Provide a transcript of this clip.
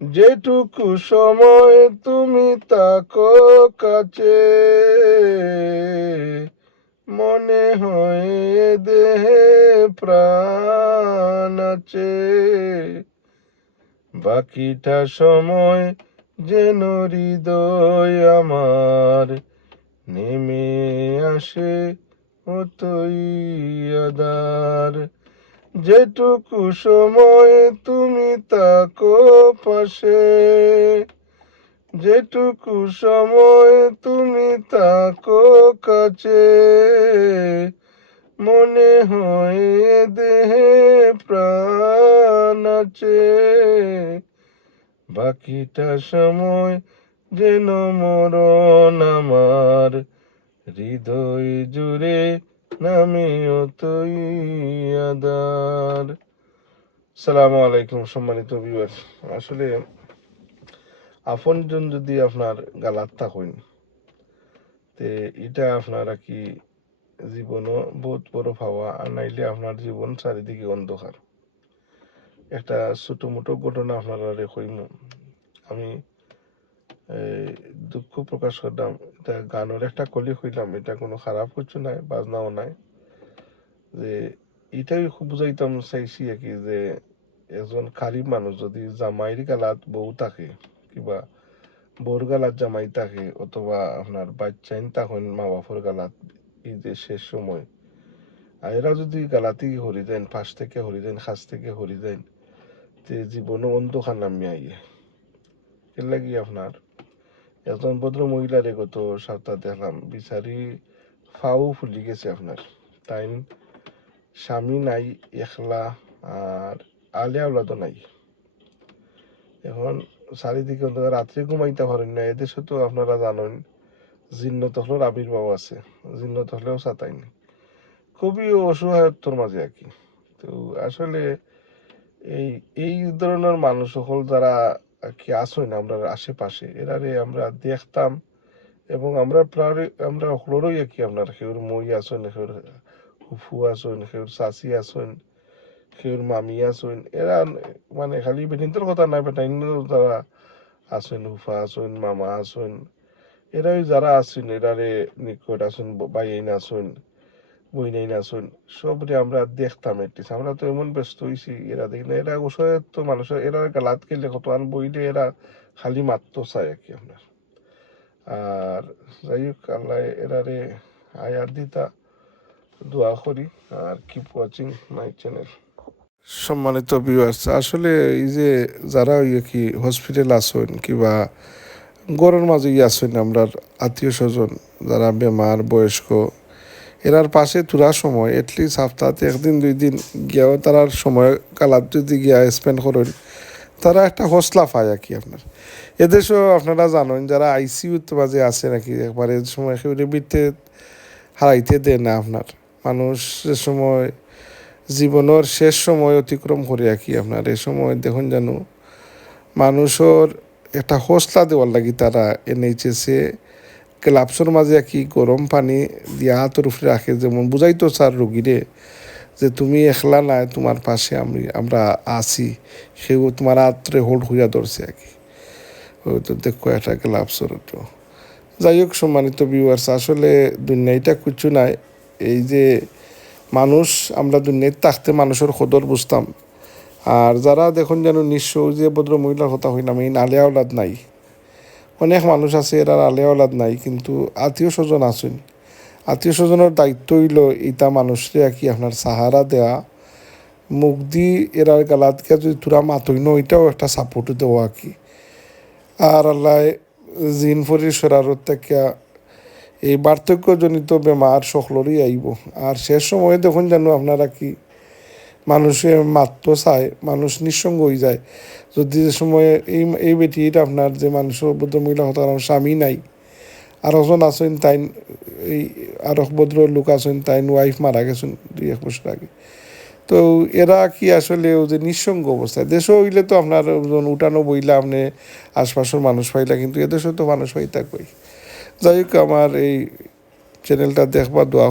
যেটুকু সময় তুমি তাকো কাছে, মনে হয় এ দেহে প্রাণ আছে। বাকিটা সময় যেন হৃদয় আমার নেমে আসে অতই আদার। যেটুকু সময় তুমি তাকো পাশে, যেটুকু সময় তুমি তাকো কাছে, মনে হয় এ দেহে প্রাণ আছে। বাকিটা সময় যেন মরণ আমার হৃদয় জুড়ে নামে অতই আদার। সালামু আলাইকুম সম্মানিত ভিউয়ার। আসলে আপনজন যদি আপনার গালাত থাকেন, তে এটা আপনারা কি জীবনও বহুত বড় পাওয়া, আর নাইলে আপনার জীবন চারিদিকে অন্ধকার। একটা ছোট মোটো ঘটনা আপনারা কইম। আমি দুঃখ প্রকাশ করলাম, এটা গানের একটা কলি হইলাম, এটা কোনো খারাপ কিছু নাই, বাজনাও নাই। যে এটাই খুব বুঝাইতাম চাইছি আর কি, যে একজন খারিপ মানুষ যদি জামাইয়ের গালাত বউ থাকে, কিংবা বউর গালাত জামাই থাকে, অথবা আপনার বাচ্চাইন তখন মা বাপর গালাত, এই যে শেষ সময় আর এরা যদি গালাতি হরি দেন, ফাঁস থেকে হরি দেন, খাস থেকে হরি দেন, তে জীবনও অন্ধকার নামিয়ে আইয়ে। এর লাগি আপনার একজন ভদ্র মহিলারে গত সপ্তাহ দেখলাম বিচারি ফাও ফুলি গেছে আপনার। তাই স্বামী নাই, একলা, আর আলে আওলাদও নাই। এখন চারিদিকে অন্ধকার, রাত্রে ঘুমাইতে পারেন না। এদেশে তো আপনারা জানেন জিন্নত হলের আবির্ভাব আছে, জিন্নত হলেও চাতাইনি। খুবই অসহায়ত্বর মাঝে আর কি। তো আসলে এই এই ধরনের মানুষ সকল যারা আর কি আসেন আমরা আশেপাশে, এরারে আমরা দেখতাম, এবং আমরা প্রায় আমরা হলরই আর কি আপনার সেউর মই আসেন, সেউর ফুফু আসেন, সেউর চাচি আসেন, সেউর মামি আসেন। এরা মানে খালি বেটিন্তর কথা নাই, বেটাইন যারা আসেন, ফুফা আসেন, মামা আসেন, এরাই যারা আসেন, এরারে নিকট আসেন, বাইন আসেন, বইনাইন আসেন, সবরে আমরা দেখতাম। এটলিস্ট আমরা তো এমন ব্যস্ত হয়েছি, এরা দেখি না। এরা অসহায় তো মানুষের, এরা গালাত গেলে কত আন বইলে এরা খালি মাত্র চায় আর কি আপনার। আর যাই হোক, আল্লাহ এরারে আয়াত দিতা দোয়া করি। আর কিপ ওয়াচিং মাই চ্যানেল। সম্মানিত ভিউয়ার্স, আসলে এই যে যারা কি হসপিটাল আসেন, কিংবা গড়ের মাঝে আসেন আমরা আত্মীয় স্বজন যারা বেমার বয়স্ক, এরার পাশে তুরার সময় এটলিস্ট সপ্তাহে একদিন দুই দিন গিয়াও তারার সময় কালাত যদি গিয়া স্পেন্ড করেন, তারা একটা হসলা পায় আর কি আপনার। এদেশেও আপনারা জানেন যারা আইসিইউতে মাঝে আছে নাকি, একবারে সময় একেবারে বিতে হারাইতে দেয় না আপনার। মানুষ যে সময় জীবনের শেষ সময় অতিক্রম করে আর কি আপনার, এ সময় দেখুন যেন মানুষের একটা হসলা দেওয়ার লাগি তারা এনএইচএসে গ্লাভসের মাঝে কি গরম পানি দিয়া হাতের উপরে রাখে, যেমন বুঝাইতো স্যার রুগীরে যে তুমি একলা নাই, তোমার পাশে আমরা আছি। সেও তোমার হাতরে হোল্ড হইয়া ধরছে আর কি। ওই তো দেখো একটা গ্লাভসের তো। যাই হোক সম্মানিত ভিউয়ার্স, আসলে দুনিয়াটা কিছু নাই। এই যে মানুষ, আমরা দুনিয়াতে থাকতে মানুষের কদর বুঝতাম। আর যারা দেখুন যেন নিঃস্ব, যে ভদ্র মহিলার কথা হইলাম, এই নালে আওলাদ নাই। অনেক মানুষ আছে এরা আলে আওলাদ নাই, কিন্তু আত্মীয় স্বজন আছেন। আত্মীয় স্বজনের দায়িত্ব হইল ইতা মানুষরে কি আপনার সাহারা দেয়া, মুখ দি এরার গালাতকে যদি তোরা মাতই ন, এটাও একটা সাপোর্ট দেওয়া কি। আর আল্লাহ জিন ফরির সরারত থেকে এই বার্ধক্যজনিত বেমার সকলেরই আইব। আর শেষ সময়ে দেখুন জানো আপনারা কি মানুষে মাত্র চায়, মানুষ নিঃসঙ্গ হয়ে যায়। যদি যে সময়ে এই বেটিটা আপনার যে মানুষের ভদ্র মহিলা হতো, স্বামী নাই, আর একজন আছেন তাই, এই আর ভদ্র লোক আছেন তাই ওয়াইফ মারা গেছেন 2-1 বছর আগে। তো এরা কি আসলে ও যে নিঃসঙ্গ অবস্থায়, দেশও হইলে তো আপনার উঠানো বইলে আপনি আশপাশের মানুষ পাইলা, কিন্তু এদেশেও তো মানুষ পাই থাকবেই। যাই হোক, আমার এই চ্যানেলটা দেখবার দোয়া